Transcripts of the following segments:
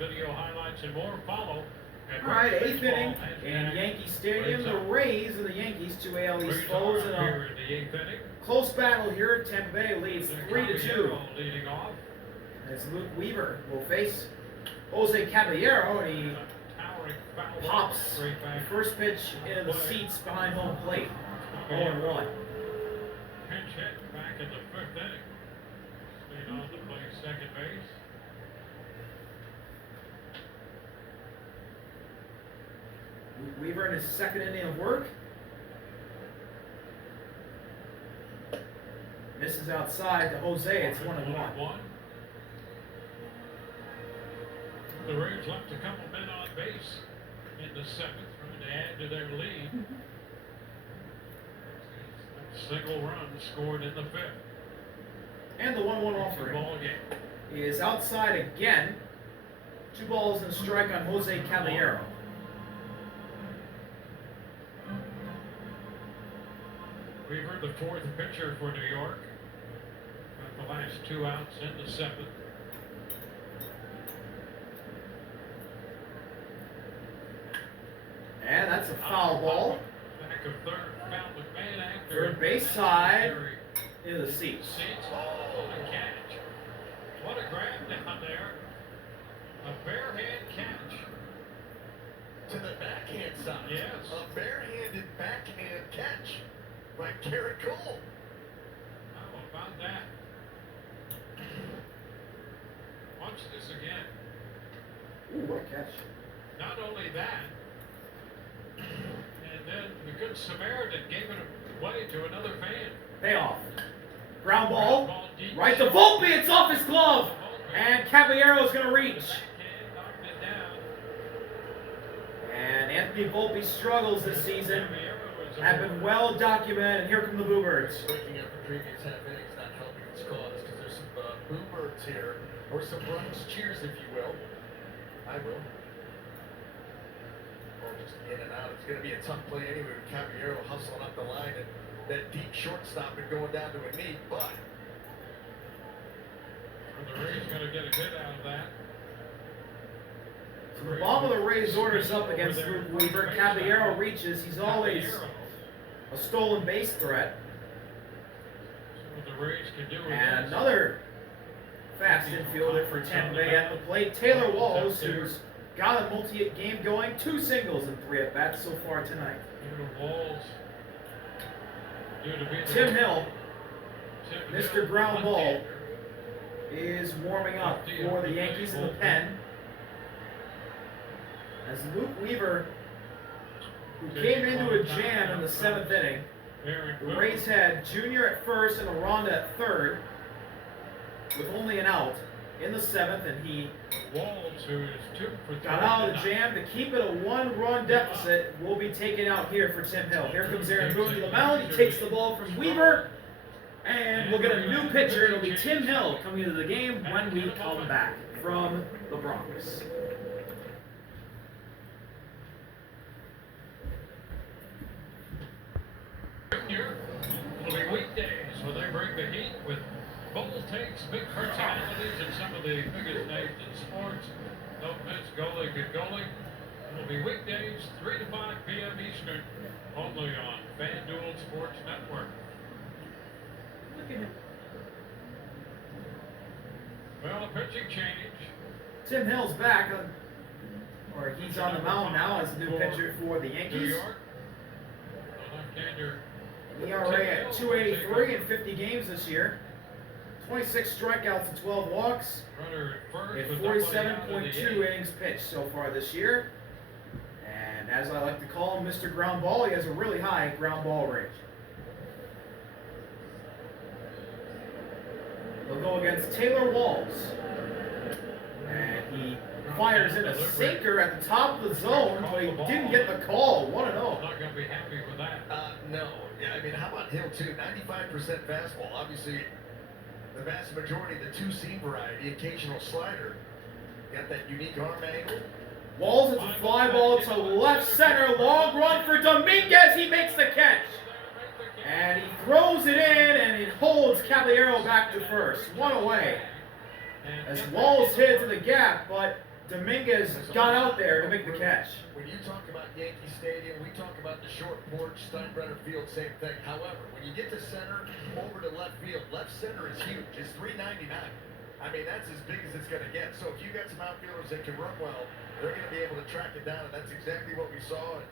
video highlights and more follow. All right, 8th inning in Yankee Stadium. The Rays and the Yankees, two AL East foes, in a close battle here. Tampa Bay leads 3-2. Leading off. As Luke Weaver will face Jose Caballero, and he pops the first pitch into the seats behind home plate. 0-1. Pinch hit back in the 5th inning. Stayed on to play second base. Luke Weaver in his second inning of work. Misses outside to Jose. It's 1-1. The Rays left a couple men on base in the 7th, trying to add to their lead. Single run scored in the 5th. And the 1-1 offering Ball game. is outside again. 2 balls and a strike on Jose Caballero. Weaver, the 4th pitcher for New York. Got the last 2 outs in the 7th. And that's a foul ball. Back of third, found the man after. Third base side into the seats. Oh, the catch. What a grab down there. A barehand catch. To the backhand side. Yes. A barehanded backhand catch by Garrett Cole. How about that? Watch this again. Ooh, what a catch. Not only that, and then the good Samaritan gave it away to another fan. Payoff. Ground ball. Right to Volpe. It's off his glove. And Caballero's going to reach. And Anthony Volpe's struggles this season have been well documented. And here come the Boo Birds. Breaking up the previous half innings, not helping its cause, because there's some Boo Birds here, or some Bronx cheers, if you will. I will. Or just in and out. It's going to be a tough play anyway with Caballero hustling up the line and that deep shortstop and going down to a knee, but the Rays going to get a hit out of that. So the bomb of the Rays orders up against Luke Weaver. Caballero reaches. He's always a stolen base threat. What the Rays can do. And another fast infielder for Tampa Bay at the plate, Taylor Walls, who's got a multi-hit game going. 2 singles and 3 at-bats so far tonight. Tim Hill, Mr. Ground Ball, is warming up for the Yankees in the pen. As Luke Weaver, who came into a jam in the 7th inning, the Rays had Junior at first and Aranda at third, with only an out in the 7th, and he got out of the jam to keep it a 1-run deficit. Will be taken out here for Tim Hill. Here comes Aaron Boone to the mound. He takes the ball from Weaver, and we'll get a new pitcher. It'll be Tim Hill coming into the game when we come back from the Bronx. It'll be weekdays where they bring the heat with bold takes, big personalities, and some of the biggest names in sports. Don't miss Goalie Good Goalie. It'll be weekdays, 3 to 5 p.m. Eastern, only on FanDuel Sports Network. Look at him. Well, a pitching change. Tim Hill's back, or he's on the mound now as the new pitcher for the New Yankees. York. The left-hander. ERA at 2.83 in 50 games this year. 26 strikeouts and 12 walks. Runner at first. In 47.2 innings pitched so far this year. And as I like to call him, Mr. Ground Ball, he has a really high ground ball range. They'll go against Taylor Walls. And he fires in a sinker at the top of the zone, but he didn't get the call. 1-0. Not going to be happy with that. no. Yeah, I mean, how about Hill, too? 95% fastball. Obviously, the vast majority, the 2-seam variety, occasional slider. Got that unique arm angle. Walls hits a fly ball to left center. Long run for Dominguez. He makes the catch. And he throws it in, and it holds Caballero back to first. 1 away. As Walls hit to the gap, but Dominguez got out there to make the catch. When you talk about Yankee Stadium, we talk about the short porch, Steinbrenner Field, same thing. However, when you get to center, over to left field, left center is huge. It's 399. I mean, that's as big as it's going to get. So if you got some outfielders that can run well, they're going to be able to track it down, and that's exactly what we saw. And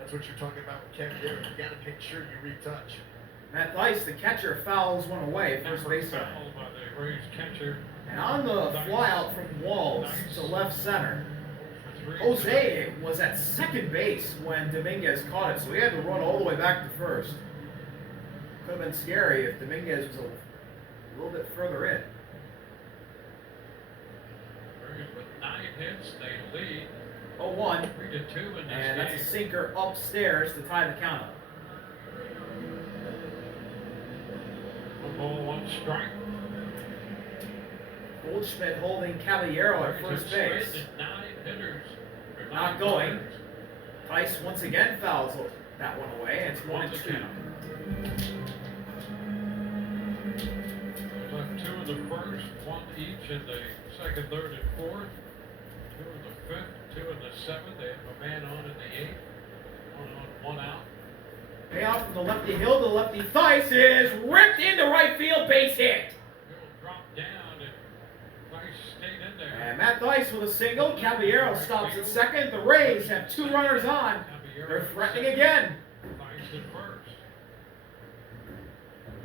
that's what you're talking about with Kevin Garrett. You got to make sure you retouch. Matt Thaiss, the catcher, fouls one away, first base side. Foul by the Rays catcher. And on the flyout from Walls to left center, Jose was at second base when Dominguez caught it, so he had to run all the way back to first. Could have been scary if Dominguez was a little bit further in. Rays with 9 hits, they lead 0-1, 3-2 in this and that's a game. sinker upstairs to tie the count up. 1 ball, 1 strike. Goldschmidt holding Caballero at Rays first have base. stranded 9 hitters. Or Not 9 going. batters. Thaiss once again fouls that one away, and it's 1-2. Left 2 in the first, 1 each in the second, third, and fourth. 2 in the fifth, 2 in the seventh. They have a man on in the eighth. 1 on, 1 out. Payoff from the lefty Hill to lefty Thaiss is ripped into right field, base hit. Hill dropped down and Thaiss stayed in there. And Matt Thaiss with a single. Caballero stops at second. The Rays have 2 runners on. They're threatening again. Thaiss at first.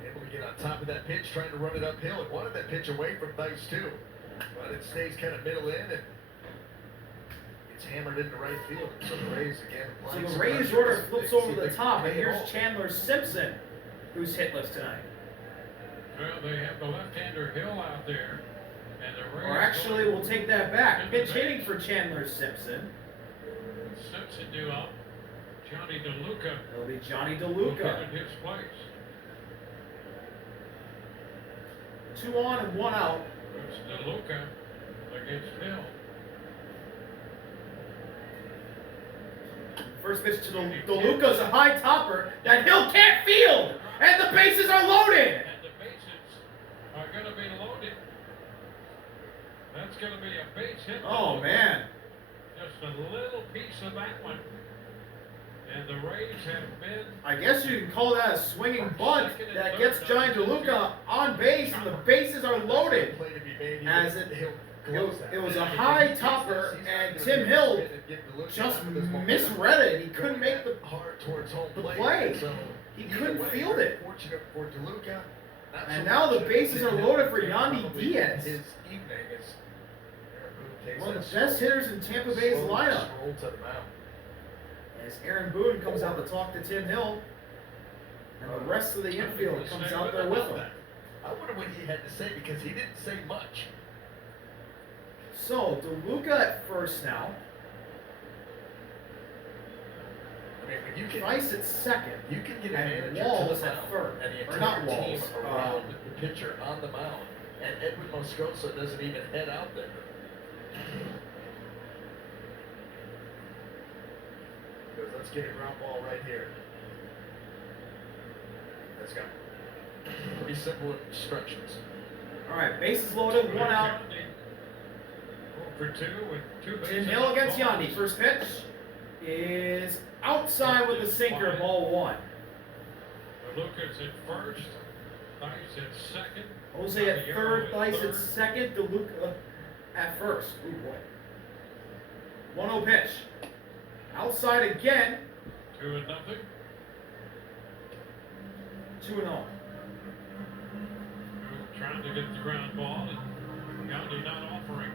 Able to get on top of that pitch, trying to run it uphill. It wanted that pitch away from Thaiss too, but it stays kind of middle in and it's hammered into right field. So the Rays again. So the Rays order flips over the top, and here's Chandler Simpson, who's hitless tonight. Well, they have the left-hander Hill out there, and the Rays. Or actually, we'll take that back. Pitch hitting for Chandler Simpson. Simpson due up. Johnny DeLuca. It'll be Johnny will DeLuca. get in his place. 2 on and 1 out. It's DeLuca against Hill. First pitch to DeLuca's a high topper that Hill can't field, and the bases are loaded. And the bases are going to be loaded. That's going to be a base hit. Oh man! Just a little piece of that one. And the Rays have been. I guess you can call that a swinging bunt that gets Johnny DeLuca on base, and the bases are loaded. As it was a high topper, and Tim Hill just misread it. He couldn't make the play. He couldn't field it. And now the bases are loaded for Yandy Diaz, one of the best hitters in Tampa Bay's lineup. As Aaron Boone comes out to talk to Tim Hill, and the rest of the infield comes out there with him. I wonder what he had to say because he didn't say much. So, DeLuca at first now. I mean, when you can, Thaiss at second. you can get a And manager Walls to the at mound third. and the Or entire not team Walls, around the pitcher on the mound, and Edwin Moscoso doesn't even head out there. Because let's get a ground ball right here. Let's go. Pretty simple instructions. All right, bases loaded, 1 out. 0 for 2 with 2 bases. Tim Hill against Yandy. First pitch is outside with the sinker, ball 1. DeLuca's at first. Thaiss at second. Jose at third, Thaiss at second, DeLuca at first. Ooh boy. 1-0 pitch. Outside again. 2-0. 2-0. Trying to get the ground ball, and Yandy not offering.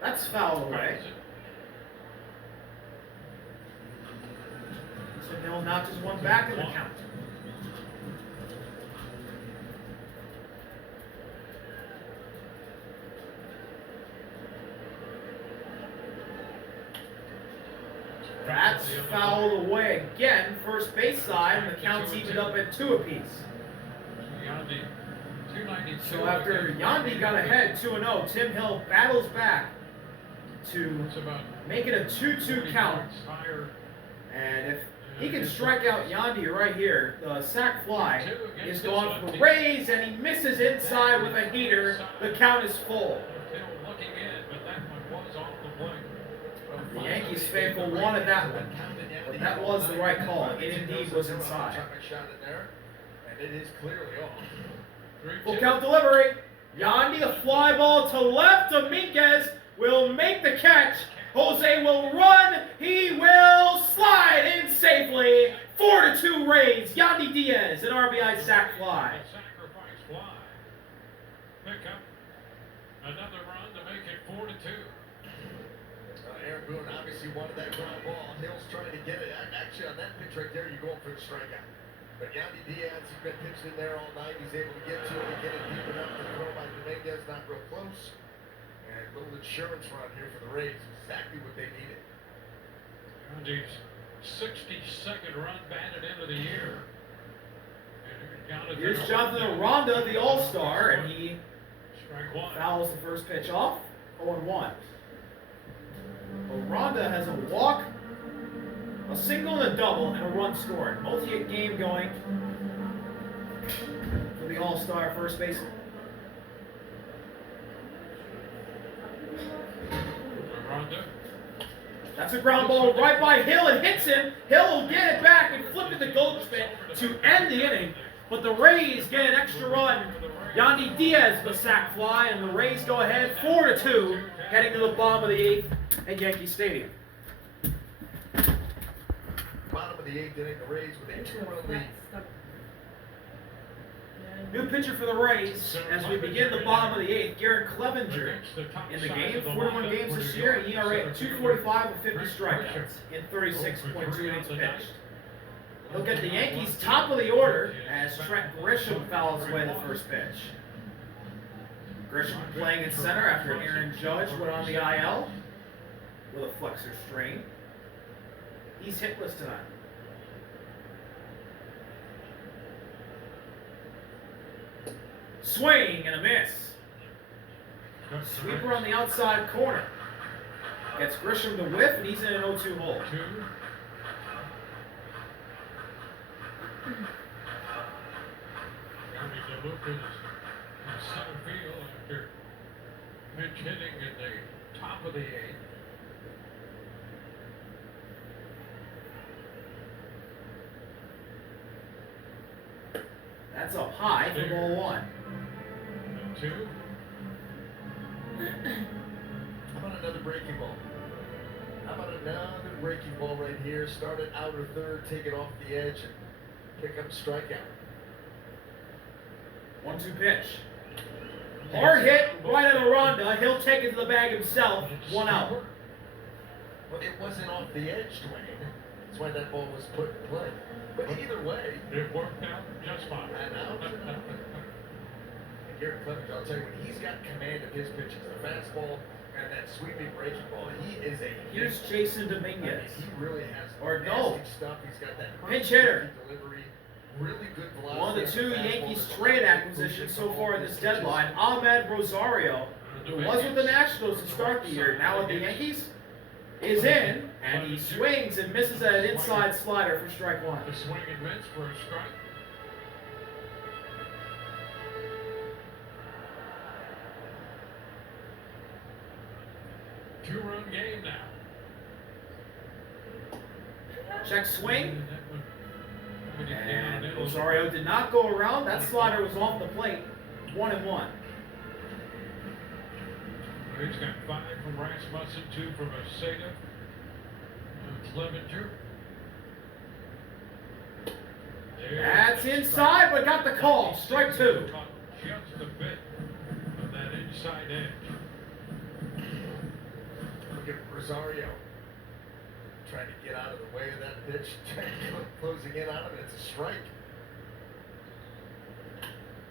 That's fouled away. Tim Hill notches one back in the count. That's fouled away again. First base side, and the count's evened up at 2 apiece. Yandy, 292. So after Yandy got ahead 2-0, Tim Hill battles back to It's about make it a 2-2 count. higher And if He can strike out Yandy right here. The sac fly is gone for Rays, and he misses inside with a heater. The count is full. Looking in, but that one was off the plate. The Yankees faithful wanted that one, but that was the right call. It indeed was inside. And it is clearly off. Full count delivery. Yandy, a fly ball to left. Dominguez will make the catch. Jose will run. He will slide in safely. 4-2 Rays. Yandy Diaz, an RBI sac fly. Sacrifice fly. Pick up another run to make it 4-2. Aaron Boone obviously wanted that ground ball. Hill's trying to get it. Actually, on that pitch right there, you're going for the strikeout. But Yandy Diaz, he's been pitched in there all night. He's able to get to it and get it deep enough to throw by Dominguez, not real close. And a little insurance run here for the Rays, exactly what they needed. Yandy's 62nd run batted into the year. Here's Jonathan Aranda, the All-Star, and he strike one. fouls the first pitch off. 0-1. Aranda has a walk, a single and a double, and a run scored. Multi-hit game going for the All-Star first baseman. Aranda. That's a ground ball right by Hill. It hits him. Hill will get it back and flip it to Goldschmidt to end the inning. But the Rays get an extra run. Yandy Diaz the sac fly, and the Rays go ahead 4-2, heading to the bottom of the 8th at Yankee Stadium. Bottom of the 8th inning, the Rays with a 2-run lead. New pitcher for the Rays as we begin the bottom of the 8th. Garrett Clevenger in the game. 41 games this year, an ERA of 2.45 with 50 strikeouts in 36.2 innings pitched. Look at the Yankees, top of the order, as Trent Grisham fouls away the first pitch. Grisham playing at center after Aaron Judge went on the IL with a flexor strain. He's hitless tonight. Swing and a miss. Sweeper on the outside corner. Gets Grisham to whiff, and he's in an 0-2 hole. Yandy DeLuca is in center field after pinch hitting in the top of the 8th. That's up high for ball 1. 2. How about another breaking ball? How about another breaking ball right here? Start it outer third, take it off the edge, and pick up a strikeout. 1-2 pitch. Hard hit right at Aranda. He'll take it to the bag himself. 1 out. Well, it wasn't off the edge, Dwayne. That's why that ball was put in play. But either way, It worked out just fine. and out. Garrett Clevenger, I'll tell you, when he's got command of his pitches, the fastball and that sweeping breaking ball, he is a Here's Jason I mean, Dominguez. he really has Or nasty no. stuff. He's got that Pinch hitter. delivery, really good velocity. One of the on 2 the fastball. Yankees There's a trade lot of acquisitions so movement far on at this pitches. deadline. Ahmed Rosario, who was with the Nationals to start the year, now with the Yankees, is in, and he swings and misses at an inside slider for strike 1. The swing and miss for a strike. Two-run game now. Check swing, And and Rosario did not go around. That slider was off the plate. 1-1. He's got 5 from Rasmussen, 2 from Aceda. Clevenger. That's inside, but got the call. Strike 2. Just a bit of that inside edge. Look at Rosario trying to get out of the way of that pitch, closing in on him. It's a strike.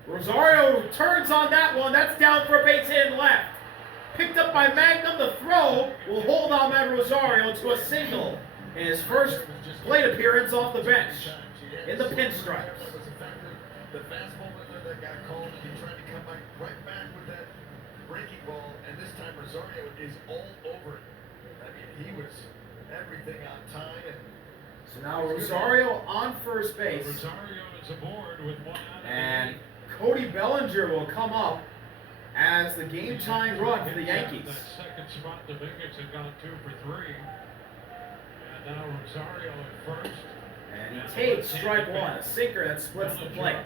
Rosario turns on that one. That's down for a base hit left. Picked up by Magnum. The throw will hold Ahmed Rosario to a single in his first plate appearance off the bench in the pinstripes. The fastball that got called, and he tried to come back right back with that breaking ball, and this time Rosario is all over it. I mean, he was everything on time and So now Rosario on first base. Rosario is aboard with 1 out. And Cody Bellinger will come up as the game-tying run for the Yankees. That second spot, the Biggets had gone 2 for 3. And now Rosario at first. And he takes strike one, a sinker that splits the plate.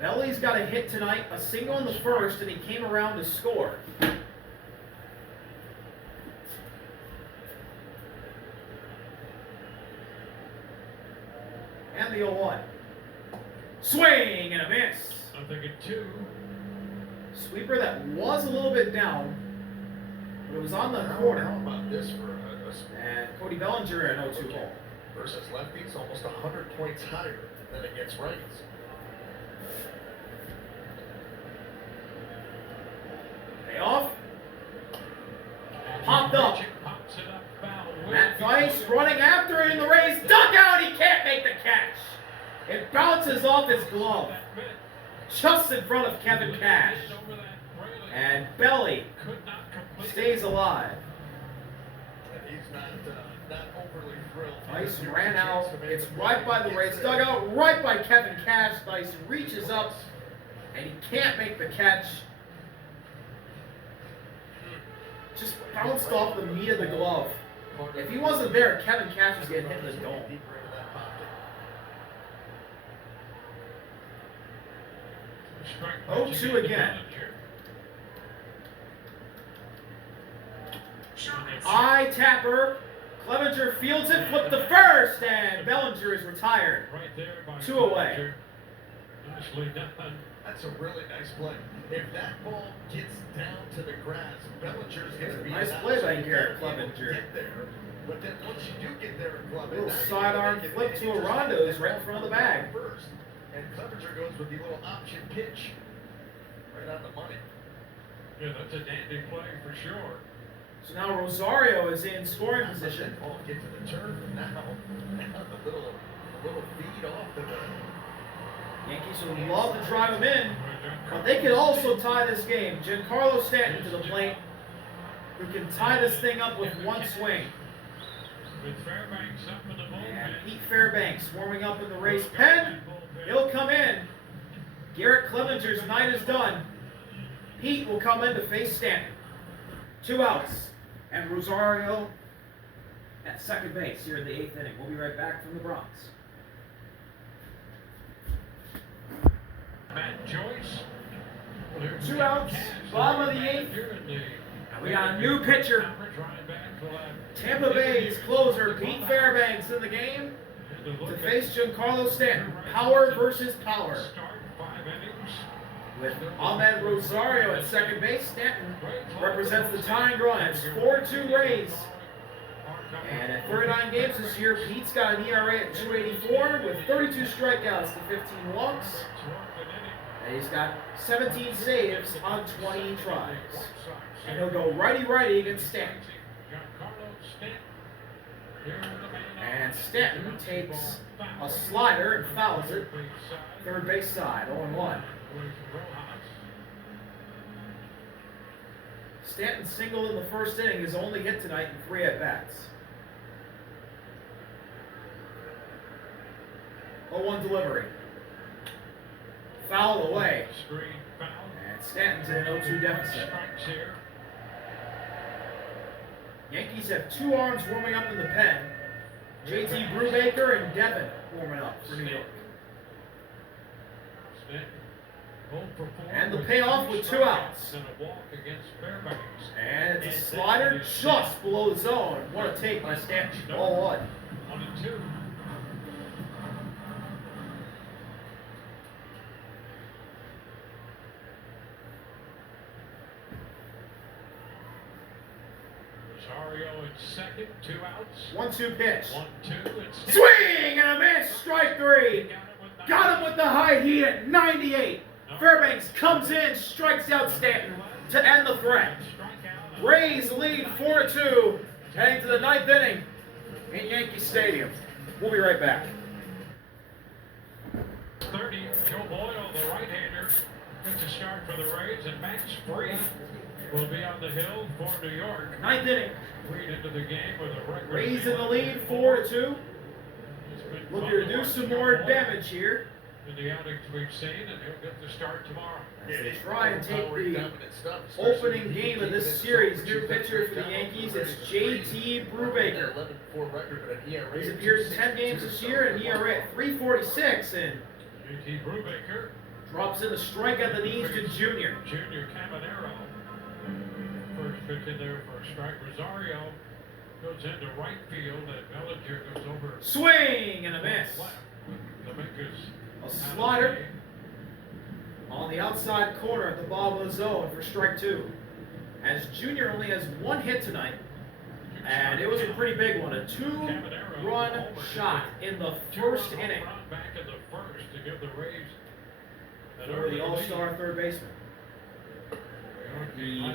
Belly's got a hit tonight, a single in the first, and he came around to score. And the 0-1. Swing and a miss. I'm thinking 2. Sweeper that was a little bit down, but it was on the corner. How about this for a And Cody Bellinger an 0-2 hole. versus lefties, almost 100 points higher than against righties. Payoff. Popped up. Matt Weiss running after it in the race. Duck out. He can't make the catch. It bounces off his glove. Just in front of Kevin Cash. And Belly stays alive. And he's not overly thrilled. Weiss ran out. It's right by the race dugout, right by Kevin Cash. Weiss reaches up, and he can't make the catch. Just bounced off the meat of the glove. If he wasn't there, Kevin Cash was getting hit in the dome. 0-2 again. Eye tapper. Clevenger fields it, flipped to first, and Bellinger is retired. 2 away. That's a really nice play. If that ball gets down to the grass, Bellinger's going to be nice play by Garrett Clevenger. Get there. But then once you do get there, Little sidearm flip to Arondo's right in front of the bag. First, and Clevenger goes with the little option pitch, right on the money. Yeah, that's a dandy play for sure. So now Rosario is in scoring position. Ball get to the turn, and now the little feed off to the Yankees would love to drive him in, but they could also tie this game. Giancarlo Stanton to the plate, who can tie this thing up with one swing. And Pete Fairbanks warming up in the race pen. He'll come in. Garrett Clevenger's night is done. Pete will come in to face Stanton. 2 outs. And Rosario at second base here in the 8th inning. We'll be right back from the Bronx. Matt Joyce. 2 outs, bottom of the 8th. And we got a new pitcher. Tampa Bay's closer, Pete Fairbanks, in the game to face Giancarlo Stanton. Power versus power. With Ahmed Rosario at second base, Stanton represents the tying run. It's 4-2 Rays. And at 39 games this year, Pete's got an ERA at 2.84 with 32 strikeouts to 15 walks. And he's got 17 saves on 20 tries. And he'll go righty-righty against Stanton. And Stanton takes a slider and fouls it. Third base side, 0-1. Stanton singled in the first inning, his only hit tonight in 3 at-bats. 0-1 delivery. Foul away. And Stanton's in an 0-2 deficit. Yankees have 2 arms warming up in the pen. JT Brubaker and Devin warming up for New York. And the payoff with 2 outs. And it's a slider just below the zone. What a take by Stanton. 0-1. 1-2. Rosario at second, 2 outs. 1-2 pitch. 1-2. It's Swing and a miss. Strike 3. Got him with the high heat at 98. Fairbanks comes in, strikes out Stanton to end the threat. Rays lead 4-2, heading to the 9th inning in Yankee Stadium. We'll be right back. 30, Joe Boyle, the right-hander, gets a start for the Rays, and Max Free will be on the hill for New York. 9th inning. complete into the game with a record. Raising the lead 4-2. It's been Looking fun to to do watch some him more play damage here. in the outings we've seen, and he'll get the start tomorrow. As they try and take Power the dominant stuff, especially opening when you game keep of it this in series. zone, New which is pitcher that for the first Yankees, down, it's ready JT for Brubaker. 11-4 record, but an ERA He's of appeared in 10 games this year, and ERA at 3.46, and JT Brubaker, drops in a strike at the knees to Junior. Junior Caminero. First pitch in there for a strike. Rosario goes into right field, and Bellinger goes over. Swing and a miss. Left. The Makers A slider on the outside corner at the bottom of the zone for strike 2. As Junior only has 1 hit tonight, and it was a pretty big one. A 2-run shot in the first inning Back in the first to give the Rays an for early the all-star third baseman. He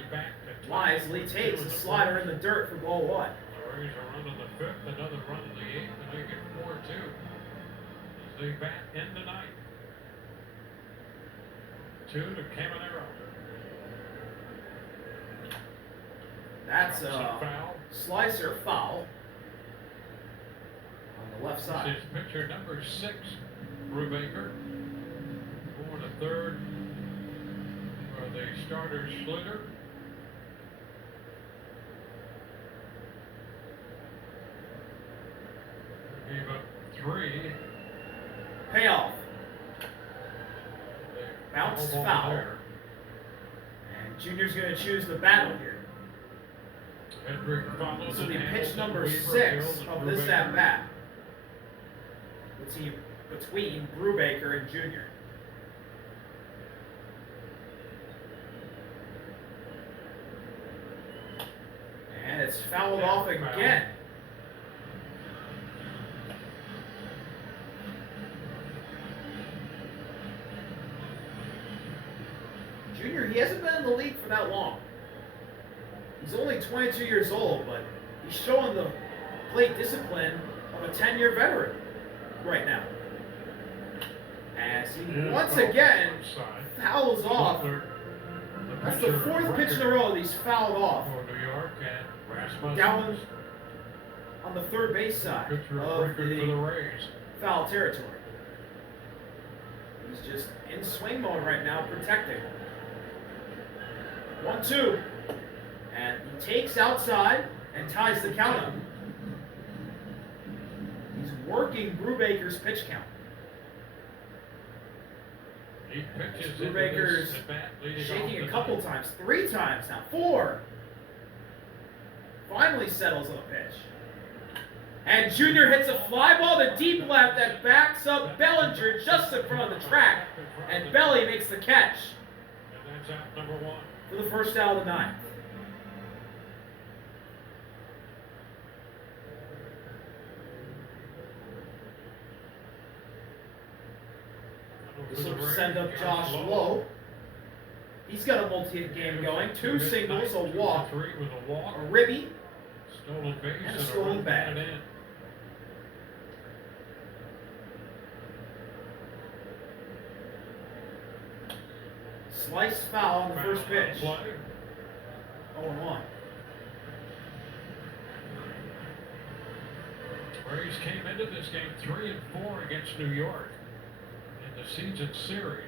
wisely takes a slider in the dirt for ball 1. The Rays are running the 5th, another run in the 8th, and they get 4-2 as they bat in the 9th. 2 to Caminero. That's a Foul. slicer foul on the left This side. is pitcher number 6, Brubaker. Going to third for the starter Schlitter. Gave up 3. Payoff. They Bounced all foul. there. And Junior's going to choose the battle here. Hendrick follows This will be and pitch handles number Weaver, 6 Hill, and of this Brubaker. at-bat. Between Brubaker and Junior. And it's fouled off again. Junior, he hasn't been in the league for that long. He's only 22 years old, but he's showing the plate discipline of a 10-year veteran right now. As he once again fouls off. That's the 4th pitch in a row that he's fouled off. For New York and Rasmussen. Down on the third base side Pitcher of record for the the Rays. foul territory. He's just in swing mode right now, protecting. 1-2. And he takes outside and ties the count up. He's working Brubaker's pitch count. 8 pitches Brubaker's into this at-bat, leading shaking off a the couple ninth. times, 3 times now, 4. Finally settles on a pitch. And Junior hits a fly ball to deep left that backs up Bellinger just in front of the track. And Belly makes the catch And that's out number 1. for the first out of the 9th. This will send up Josh Lowe. He's got a multi-hit game going. 2 singles, a walk, 3 with a walk, a ribby, stolen base, and a a stolen run bag. batted in. slice foul on the first Foul on pitch. play. 0-1. Rays came into this game 3-4 against New York in the season series.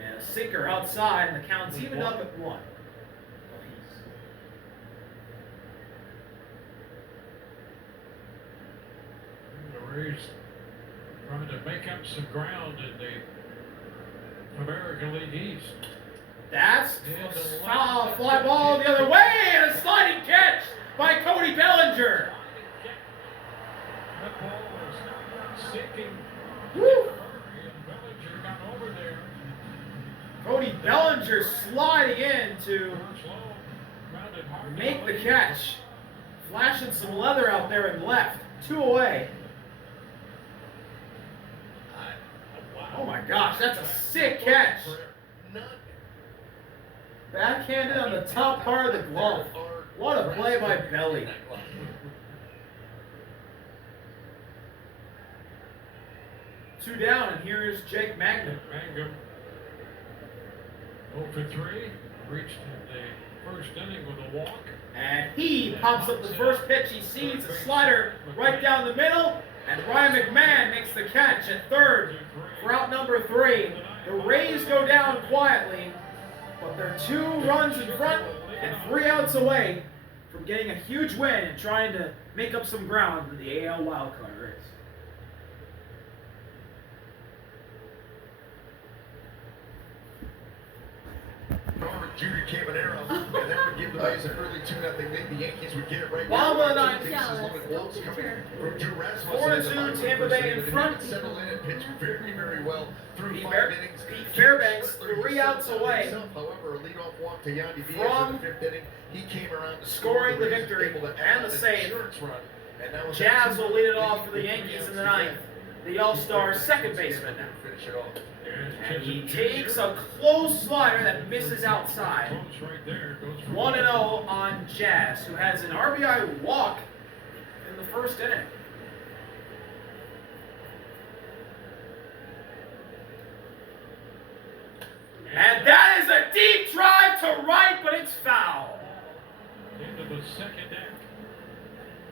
And a sinker outside, and the count's even up at 1. The Rays trying to make up some ground in the American League East. That's a foul, fly ball the other way, and a sliding catch by Cody Bellinger. That ball was sinking. Woo! And Bellinger got over there. Cody Bellinger sliding in to Josh Lowe grounded hard. make the catch. Flashing some leather out there and left. 2 away. Oh my gosh, that's a sick catch. Backhanded on the top part of the glove. What a play by Belly. 2 down, and here is Jake Mangum. Mangum 0 for 3. Reached the first inning with a walk. And he pops up the first pitch. He sees a slider right down the middle. And Ryan McMahon makes the catch at third for out number 3. The Rays go down quietly, but they're 2 runs in front and 3 outs away from getting a huge win and trying to make up some ground in the AL wildcard race. Junior Cabanero, and that would give the Rays an early 2-0 lead. The Yankees would get it right Bottom of the now. ninth. Wolves coming from Drew Rasmussen. 4-2, Tampa Bay in front. Settled in and pitched very, very well through Pete 5 innings. Fairbanks 3 outs away. However, a leadoff walk to Yandy From in the 5th inning. He came around to scoring the Rays victory able to and add the an save. insurance run. And that was Jazz will lead it off for the with Yankees 3 in the outs to ninth. get. The All-Star second baseman now. Finish it off. And he takes a close slider that misses outside. Close right there. Goes for 1-0 on Jazz, who has an RBI walk in the first inning. And that is a deep drive to right, but it's foul. into the second deck.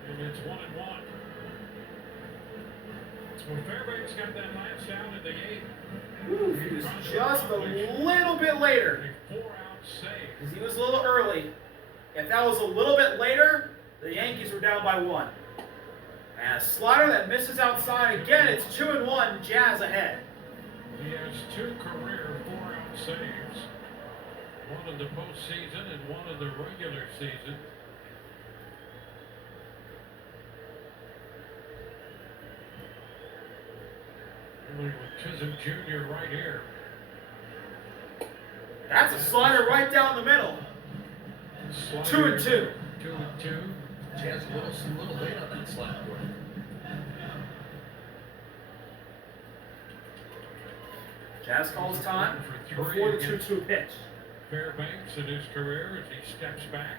And it's 1-1. So Fairbanks got that last out in the 8th. Ooh, he was just a little bit later. A 4-out save. Because he was a little early. If that was a little bit later, the Yankees were down by 1. And a slider that misses outside again. It's 2-1. Jazz ahead. He has 2 career 4-out saves. 1 in the postseason and 1 in the regular season. With Chisholm Jr. right here. That's a slider right down the middle. 2-2. 2-2. Jazz a little late on that slap boy. Jazz calls time For three before the against 2-2 pitch. Fairbanks in his career as he steps back.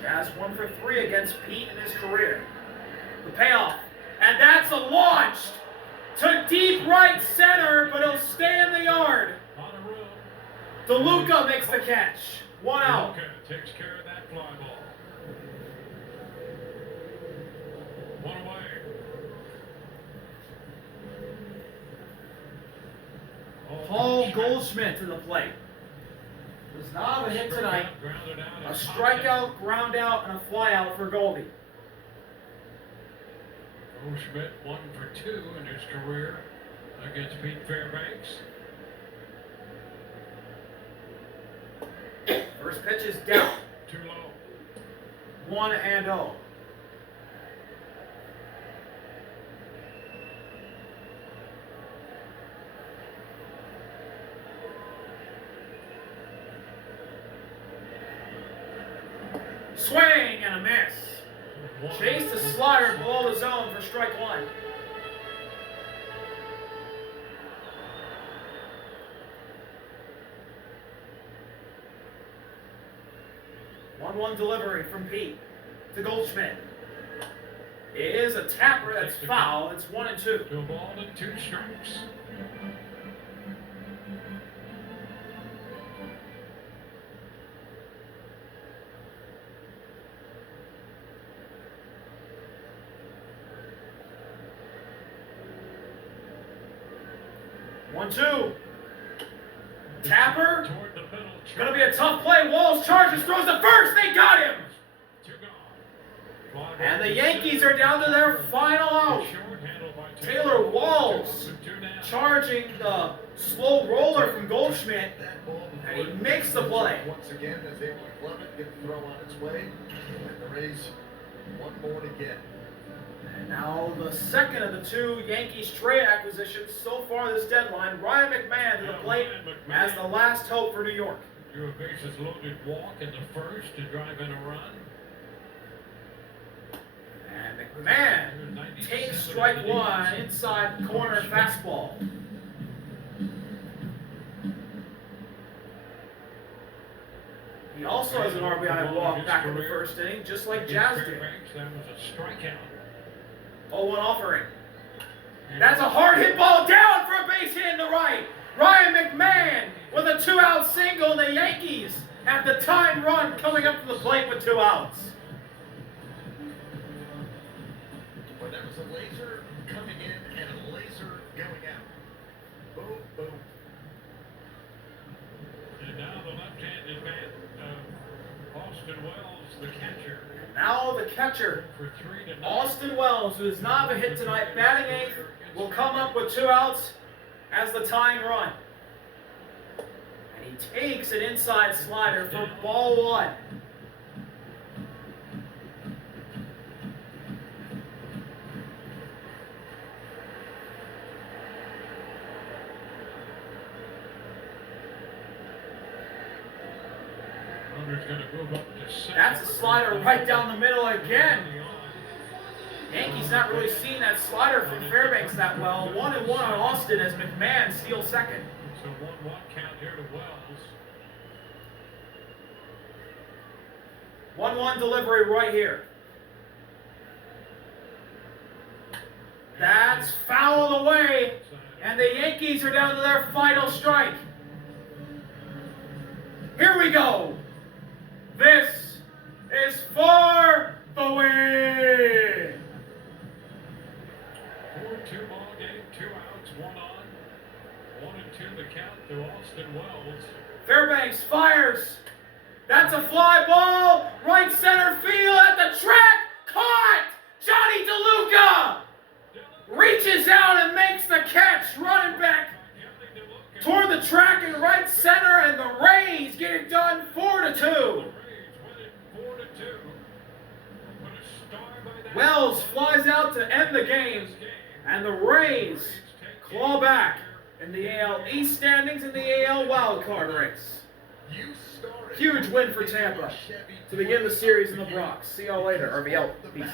Jazz 1 for 3 against Pete in his career. The payoff. And that's a launch to deep right center, but he'll stay in the yard. On a roll. DeLuca makes the catch. 1 out. DeLuca takes care of that fly ball. 1 away. Paul Goldschmidt to the plate. Does not have a hit tonight. Grounded out A and strikeout, ground out, and a fly out for Goldie. Goldschmidt 1 for 2 in his career against Pete Fairbanks. First pitch is down. Too low. 1-0. Swing and a miss. Chase the slider below the zone for strike 1. One delivery from Pete to Goldschmidt. It is a tapper that's foul. It's 1-2. 2 balls and 2 strikes. One, two. Tapper. Toward the middle. Gonna be a tough play. Walls charges, throws to first. They got him. 2 gone. And the Yankees are down to their final out. Short handle by Taylor Walls 2 down. charging the slow roller from Goldschmidt. And he makes the play. Once again, is able to glove it, get the throw on its way, and the Rays 1 more to get. And now the second of the 2 Yankees trade acquisitions so far this deadline. Ryan McMahon to the plate as the last hope for New York. Drew a bases loaded walk in the first to drive in a run. And McMahon takes strike 1, inside corner fastball. He also has an RBI walk back in the first inning, just like Jazz did. That was a strikeout. 0-1 offering. That's a hard hit ball down for a base hit in the right. Ryan McMahon with a 2-out single. The Yankees have the tying run coming up to the plate with 2 outs. But that was a laser coming in and a laser going out. Boom, boom. And now the left-handed man, Austin Wells, the catcher. Now the catcher, For 3-0. Austin Wells, who does not have a hit tonight, batting 8th, will come up with 2 outs as the tying run. And he takes an inside slider for ball 1. Runner's going to move up to 6. That's a slider right down the middle again. Yankees not really seeing that slider from Fairbanks that well. 1-1 on Austin as McMahon steals second. So 1-1 count here to Wells. 1-1 delivery right here. That's fouled away, and the Yankees are down to their final strike. Here we go. This is for the win. 4-2 ball game, 2 outs, 1 on. 1-2 the count to Austin Wells. Fairbanks fires. That's a fly ball. Right center field at the track. Caught. Johnny DeLuca reaches out and makes the catch. Running back toward the track in right center, and the Rays get it done 4-2. Wells flies out to end the game, and the Rays claw back in the AL East standings in the AL wildcard race. Huge win for Tampa to begin the series in the Bronx. See y'all later. RBL. Peace.